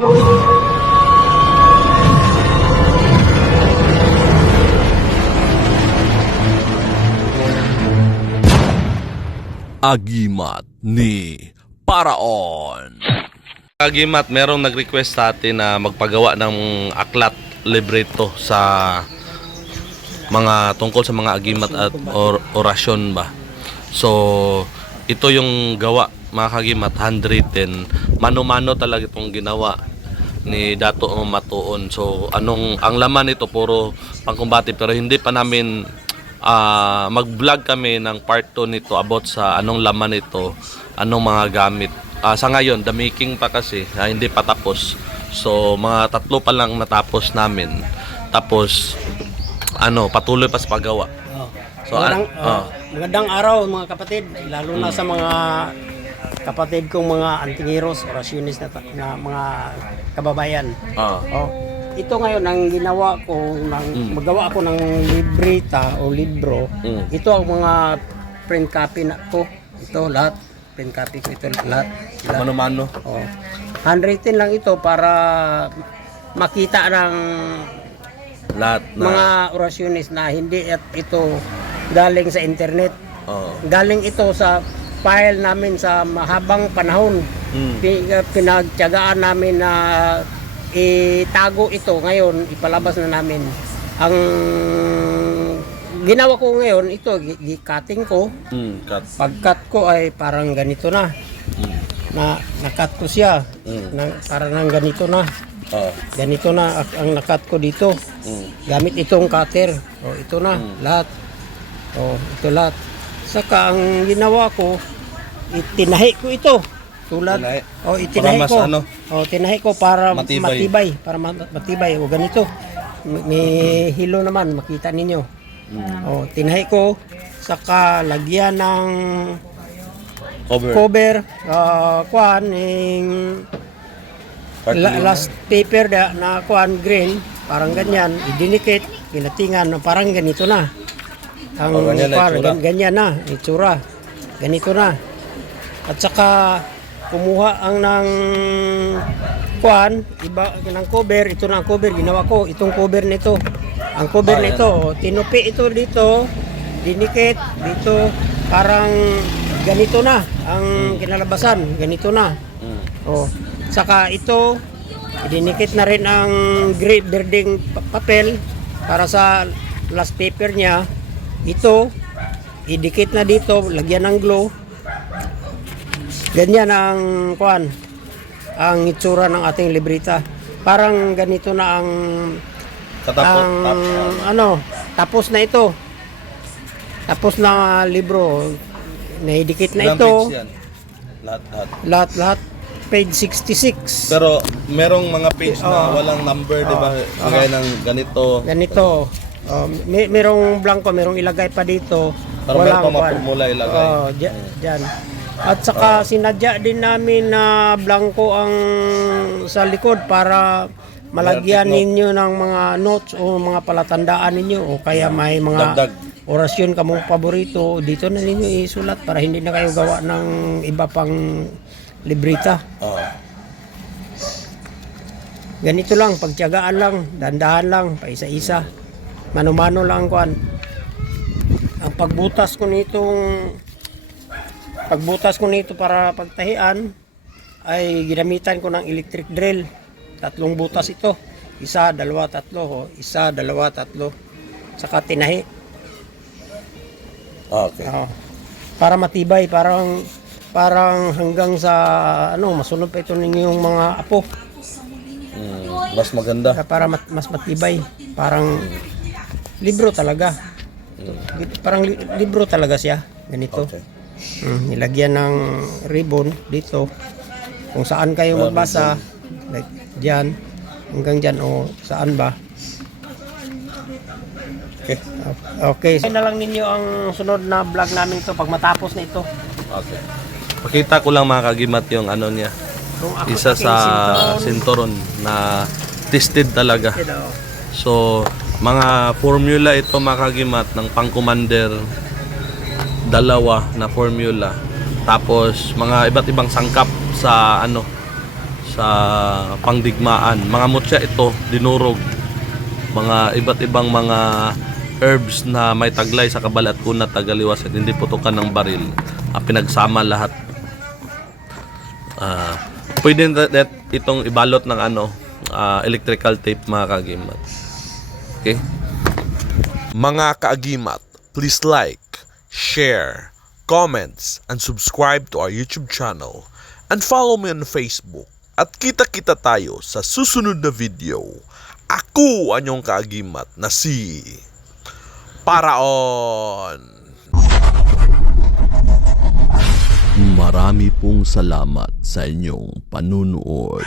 Agimat ni Paraon. Agimat, merong nag-request sa atin na magpagawa ng aklat libreto sa mga tungkol sa mga agimat at or, orasyon ba. So, ito yung gawa mga kagimat, handwritten. Mano-mano talaga itong ginawa ni Dato Matuon. So, anong ang laman nito puro pangkumbati pero hindi pa namin ah, mag-vlog kami ng part 2 nito about sa anong laman nito, anong mga gamit. Ah, sa ngayon, the making pa kasi, ah, hindi pa tapos. So, mga tatlo pa lang natapos namin. Tapos, ano, patuloy pa sa paggawa. Oh. So, magandang, an- oh, magandang araw mga kapatid, lalo na sa mga kapatid kong mga antingiros, orasyonis na, na mga kababayan. Ah. Oh, ito ngayon ang ginawa ko ng magawa ako ng libreta o libro. Mm. Ito ang mga print copy na ko. Ito lahat print copy ko ito lahat. lahat. Mano-mano. Oh. Handwritten lang ito para makita ng Lahat na. mga orasyonis na hindi at ito galing sa internet. Oh. Galing ito sa file namin sa mahabang panahon. Mm. Uh, Pinagtiyagaan namin na itago ito ngayon, ipalabas na namin. Ang ginawa ko ngayon, ito, gi-cutting ko. Mm. Cut. Pag-cut ko ay parang ganito na. Mm. Na, na-cut ko siya. Mm. Na, parang nang ganito na. Oh. Ganito na ang- na-cut ko dito. Mm. Gamit itong cutter. O, ito na, lahat. O, ito lahat. Saka ang ginawa ko, itinahi ko ito. Tulad, Tinahi? o itinahi Para mas ko. ano? O, tinahi ko para Matibay. matibay. para ma- matibay. O, ganito. May may hilo naman, makita ninyo. Mm. O, tinahi ko. Saka lagyan ng Cover. cover, uh, kuan, yung La- last paper da, na kuan green, parang ganyan, idinikit, pinatingan, parang ganito na. Ang Oh, ganyan na itsura. gan- ganyan na, itsura. Ganito na. At saka kumuha ang ng kuan, iba ng cover, ito na ang cover, ginawa ko, itong cover nito. Ang cover Ah, nito, oh, tinupi ito dito, dinikit, dito, parang ganito na ang kinalabasan, ganito na. Mm. Oh. Saka ito, idinikit na rin ang gray birding pa- papel para sa last paper niya. Ito, idikit na dito, lagyan ng glue. Ganyan ang kuan, ang itsura ng ating libreta. Parang ganito na ang Katapos. ang ano, tapos na ito. Tapos na libro. Naidikit na Ilang ito. page yan? Lahat, lahat. Lahat lahat page 66. Pero merong mga page na Oo. walang number, di ba? Kagaya ng ganito. Ganito. Oh, may merong blanco, merong ilagay pa dito. Para meron kwan. mapumula ilagay. Oo, dyan, dyan. At saka sinadya din namin na blanco ang sa likod para malagyan ninyo ng mga notes o mga palatandaan ninyo o kaya may mga Dagdag. orasyon kamong paborito dito na ninyo isulat para hindi na kayo gawa ng iba pang libreta. Oo. Ganito lang, pagtiyagaan lang, dandahan lang, paisa-isa. Mano-mano lang kuan. Ang pagbutas ko nitong pagbutas ko nito para pagtahian ay ginamitan ko ng electric drill. Tatlong butas ito. Isa, dalawa, tatlo. Oh. Isa, dalawa, tatlo. Saka tinahi. Okay. Oo. Para matibay, parang parang hanggang sa ano, masunod pa ito ninyong mga apo. Mm, mas maganda. para mat- mas matibay. Parang libro talaga. Parang li- libro talaga siya. Ganito. Okay. Mm, nilagyan ng ribbon dito. Kung saan kayo magbasa. Like dyan. Hanggang dyan o saan ba. Okay. Okay. So, na lang ninyo ang sunod na vlog namin to pag matapos na ito. Okay. Pakita ko lang mga kagimat yung ano niya. Kung ako Isa sa sinturon, sinturon na tested talaga. So, mga formula ito mga kagimat ng pang-commander dalawa na formula. Tapos mga iba't ibang sangkap sa ano. sa pangdigmaan. Mga mutya ito, dinurog. Mga iba't ibang mga herbs na may taglay sa kabalat kunat tagaliwas at hindi putukan ng baril. Ah, pinagsama lahat. Ah, pwede itong ibalot ng ano, ah, electrical tape mga kagimat. Okay? Mga kaagimat, please like, share, comments, and subscribe to our YouTube channel. And follow me on Facebook. At kita-kita tayo sa susunod na video. Ako ang iyong kaagimat na si Paraon. Marami pong salamat sa inyong panunood.